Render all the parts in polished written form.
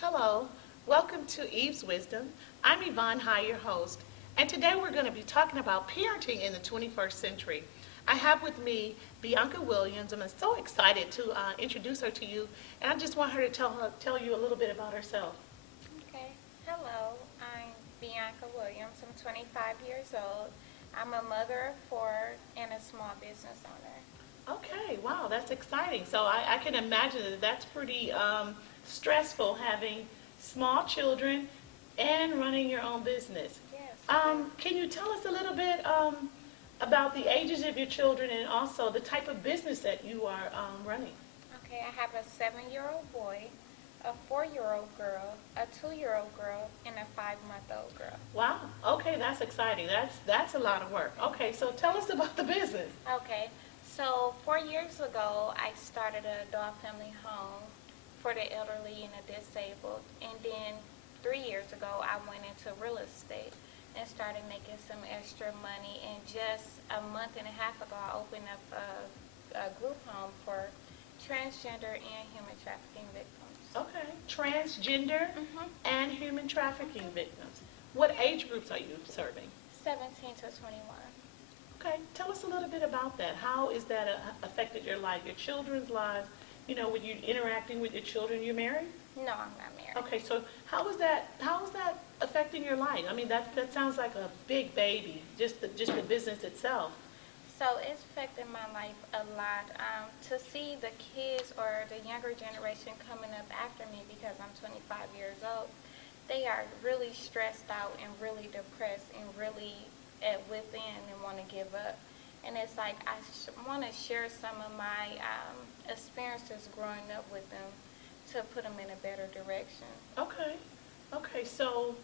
Hello, welcome to Eve's Wisdom. I'm Yvonne High, your host, and today we're going to be talking about parenting in the 21st century. I have with me Bianca Williams, and I'm so excited to introduce her to you, and I just want her to tell you a little bit about herself. Okay. Hello, I'm Bianca Williams. I'm 25 years old. I'm a mother of four and a small business owner. Okay, wow, that's exciting. So I can imagine that that's pretty stressful having small children and running your own business. Yes. Can you tell us a little bit about the ages of your children and also the type of business that you are running? Okay, I have a 7-year-old boy, a 4-year-old girl, a 2-year-old girl, and a 5-month-old girl. Wow. Okay, that's exciting. That's a lot of work. Okay, so tell us about the business. Okay, so 4 years ago, I started a dog family home for the elderly and the disabled. And then 3 years ago, I went into real estate and started making some extra money. And just a month and a half ago, I opened up a group home for transgender and human trafficking victims. Okay, transgender Mm-hmm. and human trafficking victims. What age groups are you serving? 17 to 21. Okay, tell us a little bit about that. How is that affected your life, your children's lives? You know, when you're interacting with your children, you're married? No, I'm not married. Okay, so how is that affecting your life? I mean, that sounds like a big baby, just the business itself. So it's affected my life a lot. To see the kids or the younger generation coming up after me, because I'm 25 years old, they are really stressed out and really depressed and really at within and want to give up. And it's like I want to share some of my experiences growing up with them to put them in a better direction. Okay, okay. So,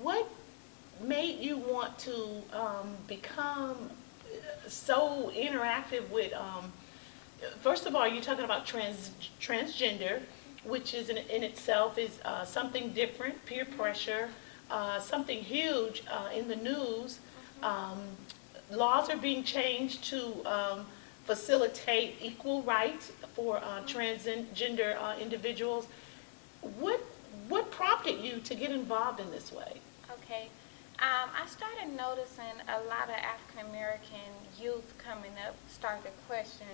what made you want to become so interactive with? First of all, you're talking about transgender, which is in itself is something different, peer pressure, something huge in the news. Um, Laws are being changed to facilitate equal rights for transgender individuals. What what prompted you to get involved in this way? Okay. I started noticing a lot of African American youth coming up start to question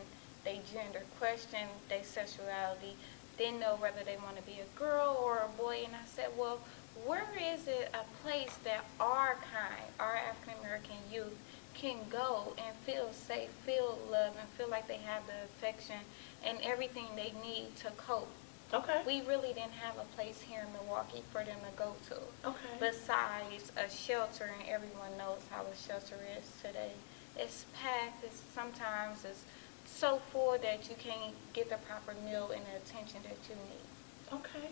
their gender, question their sexuality, didn't know whether they want to be a girl or a boy. And I said, well, where is it a place that our kind, our African American youth, can go and feel safe, feel love, and feel like they have the affection and everything they need to cope? Okay, We really didn't have a place here in Milwaukee for them to go to okay, besides a shelter, and everyone knows how a shelter is today. It's packed. Sometimes it's so full that you can't get the proper meal and the attention that you need. okay.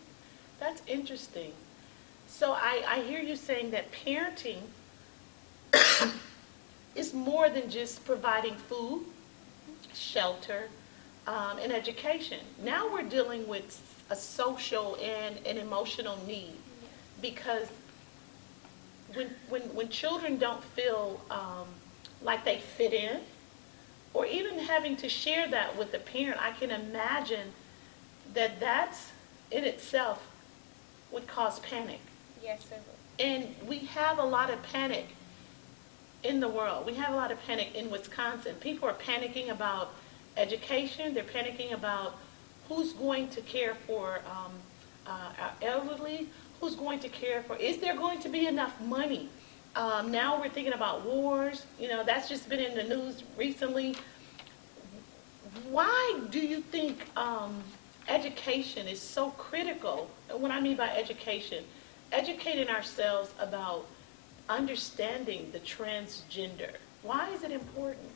That's interesting. So I hear you saying that parenting is more than just providing food, shelter, and education. Now we're dealing with a social and an emotional need because when children don't feel like they fit in, or even having to share that with a parent, I can imagine that that's in itself would cause panic. Yes, it will. And we have a lot of panic in the world. We have a lot of panic in Wisconsin. People are panicking about education. They're panicking about who's going to care for our elderly, who's going to care for, is there going to be enough money? Now we're thinking about wars. You know, that's just been in the news recently. Why do you think education is so critical? What I mean by education, educating ourselves about understanding the transgender. Why is it important?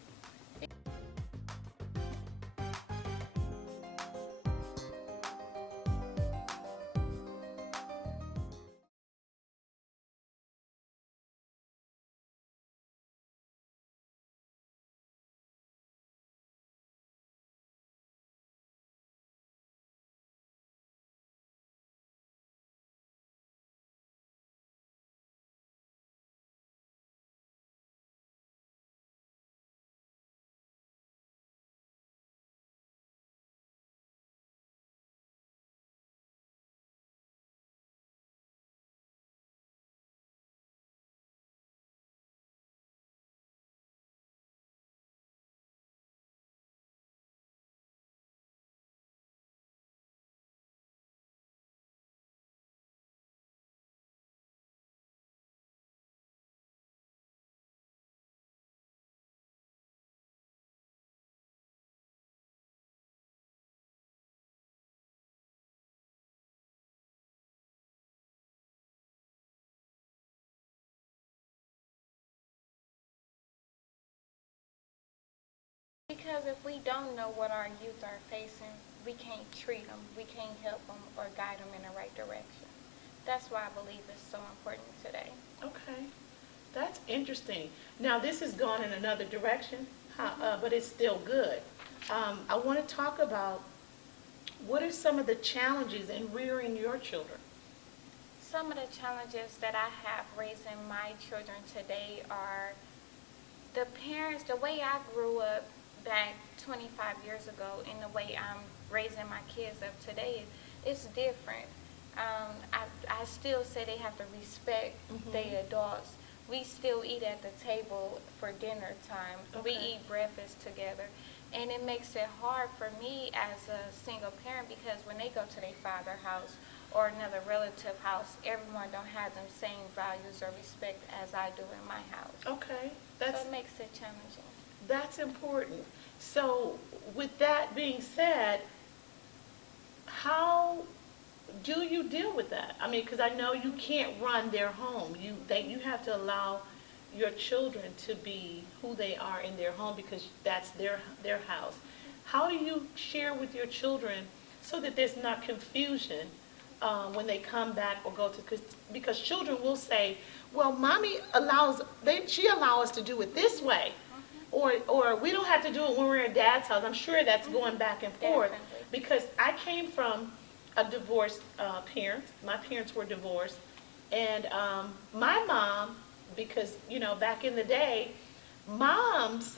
Because if we don't know what our youth are facing, we can't treat them, we can't help them or guide them in the right direction. That's why I believe it's so important today. Okay, that's interesting. Now, this has gone in another direction, but it's still good. I want to talk about what are some of the challenges in rearing your children? Some of the challenges that I have raising my children today are the parents, the way I grew up back 25 years ago and the way I'm raising my kids up today is different. I still say they have to respect the adults. We still eat at the table for dinner time. We Okay. eat breakfast together. And it makes it hard for me as a single parent because when they go to their father's house or another relative house, everyone don't have them same values or respect as I do in my house. Okay, So it makes it challenging. that's important. So, with that being said, how do you deal with that? I mean, because I know you can't run their home. You have to allow your children to be who they are in their home because that's their house. How do you share with your children so that there's not confusion when they come back or go to, because children will say, well, mommy she allows us to do it this way. Or we don't have to do it when we're at dad's house. I'm sure that's going back and forth. Definitely. Because I came from a divorced parent. My parents were divorced. And my mom, because, back in the day, moms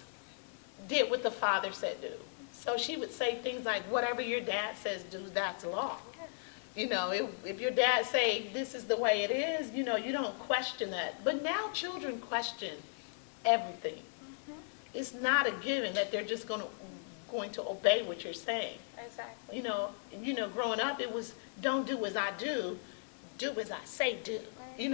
did what the father said do. So she would say things like, whatever your dad says do, that's law. If your dad say this is the way it is, you don't question that. But now children question everything. It's not a given that they're just going to obey what you're saying. Exactly. Growing up, it was don't do as I do as I say do. It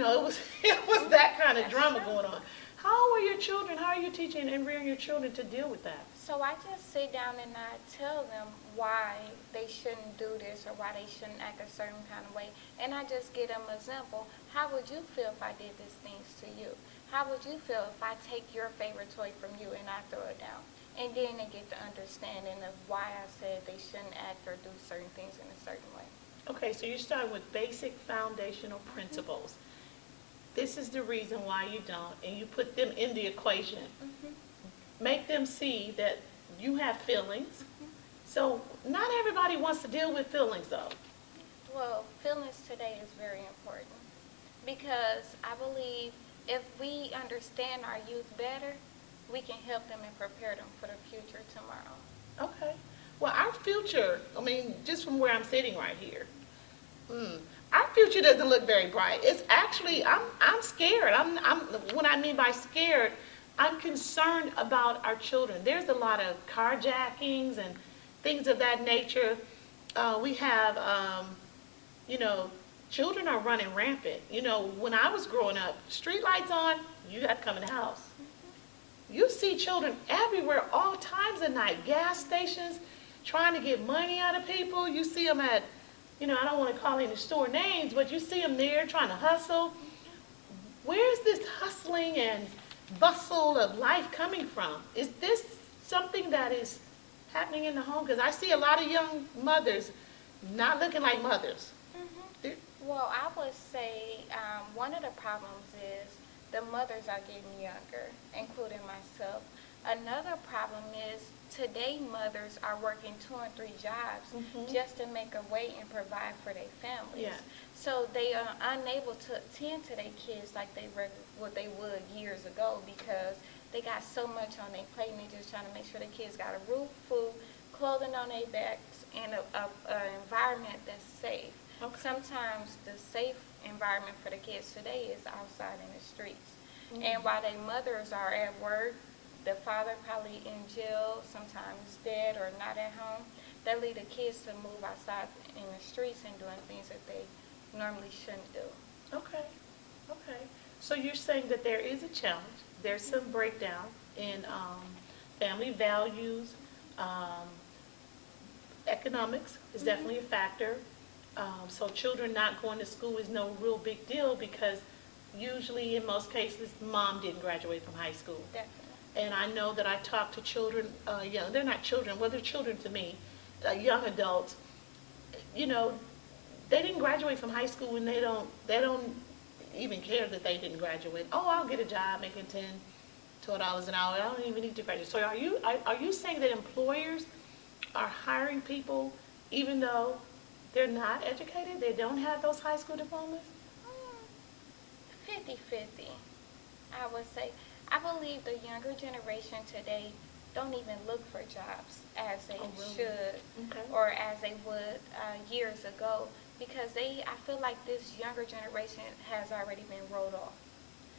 was that kind of That's drama true. going on. How are your children? How are you teaching and rearing your children to deal with that? So I just sit down and I tell them why they shouldn't do this or why they shouldn't act a certain kind of way. And I just give them an example. How would you feel if I did these things to you? How would you feel if I take your favorite toy from you and I throw it down? And then they get the understanding of why I said they shouldn't act or do certain things in a certain way. Okay, so you're starting with basic foundational principles. This is the reason why you don't, and you put them in the equation. Make them see that you have feelings. So not everybody wants to deal with feelings, though. Well, feelings today is very important because I believe if we understand our youth better, we can help them and prepare them for the future tomorrow. Okay. Well, our future, just from where I'm sitting right here, our future doesn't look very bright. It's actually, I'm scared. What I mean by scared, I'm concerned about our children. There's a lot of carjackings and things of that nature. We have, children are running rampant. When I was growing up, street lights on, you had to come in the house. You see children everywhere, all times of night, gas stations, trying to get money out of people. You see them at, I don't want to call any store names, but you see them there trying to hustle. Where's this hustling and bustle of life coming from? Is this something that is happening in the home? Because I see a lot of young mothers not looking like mothers. They're- Well, I would say one of the problems is the mothers are getting younger, including myself. Another problem is today mothers are working 2 and 3 jobs just to make a way and provide for their families. Yeah. So they are unable to attend to their kids like what they would years ago because they got so much on their plate and they're just trying to make sure the kids got a roof, food, clothing on their backs, and an environment that's safe. Okay. Sometimes the safe environment for the kids today is outside in the streets. And while their mothers are at work, the father probably in jail, sometimes dead or not at home, they leave the kids to move outside in the streets and doing things that they normally shouldn't do. Okay. So you're saying that there is a challenge. There's some breakdown in family values. Economics is definitely a factor. So children not going to school is no real big deal because usually in most cases mom didn't graduate from high school. Definitely. And I know that I talk to children, young, they're not children, well, they're children to me, young adults, you know, they didn't graduate from high school and they don't even care that they didn't graduate. Oh, I'll get a job making $12 an hour. I don't even need to graduate. So are you saying that employers are hiring people even though they're not educated? They don't have those high school diplomas? 50-50, I would say. I believe the younger generation today don't even look for jobs as they Oh, really? should Okay. or as they would years ago, because I feel like this younger generation has already been wrote off.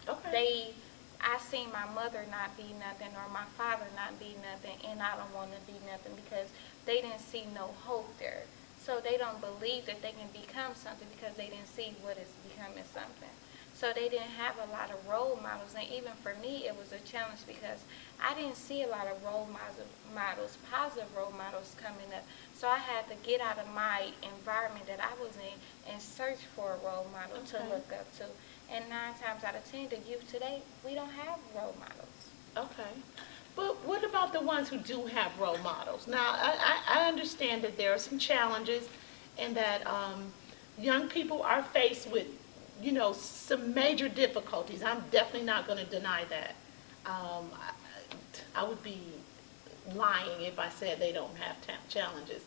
Okay. I seen my mother not be nothing or my father not be nothing, and I don't want to be nothing because they didn't see no hope there. So they don't believe that they can become something because they didn't see what is becoming something. So they didn't have a lot of role models, and even for me, it was a challenge because I didn't see a lot of positive role models coming up. So I had to get out of my environment that I was in and search for a role model to Okay. look up to. And 9 times out of 10, the youth today, we don't have role models. Okay. But what about the ones who do have role models? Now, I understand that there are some challenges and that young people are faced with, some major difficulties. I'm definitely not going to deny that. I would be lying if I said they don't have challenges.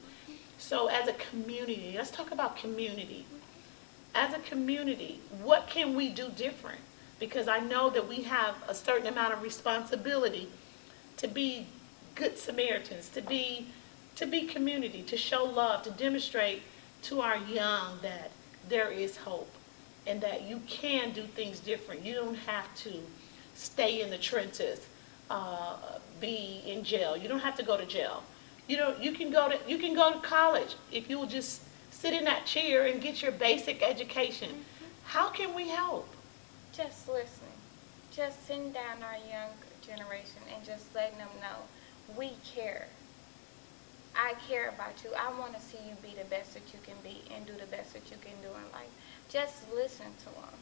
So as a community, let's talk about community. As a community, what can we do different? Because I know that we have a certain amount of responsibility to be good Samaritans, to be community, to show love, to demonstrate to our young that there is hope and that you can do things different. You don't have to stay in the trenches, be in jail. You don't have to go to jail. You can go to college if you will just sit in that chair and get your basic education. How can we help? Just listening. Just sitting down our young generation and just letting them know we care. I care about you. I want to see you be the best that you can be and do the best that you can do in life. Just listen to them.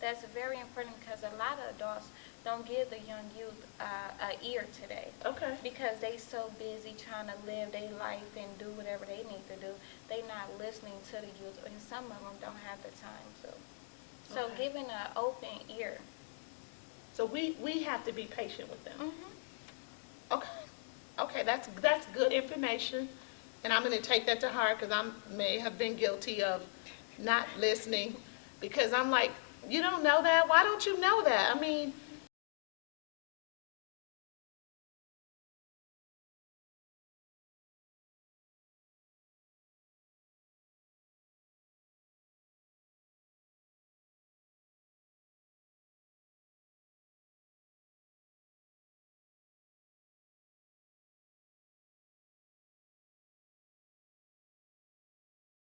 That's very important because a lot of adults don't give the young youth an ear today Okay. because they so busy trying to live their life and do whatever they need to do. They not listening to the youth, and some of them don't have the time to. So Okay. giving an open ear. So we have to be patient with them. Mm-hmm. Okay. Okay, that's good information, and I'm going to take that to heart because I may have been guilty of not listening because I'm like, you don't know that? Why don't you know that? I mean,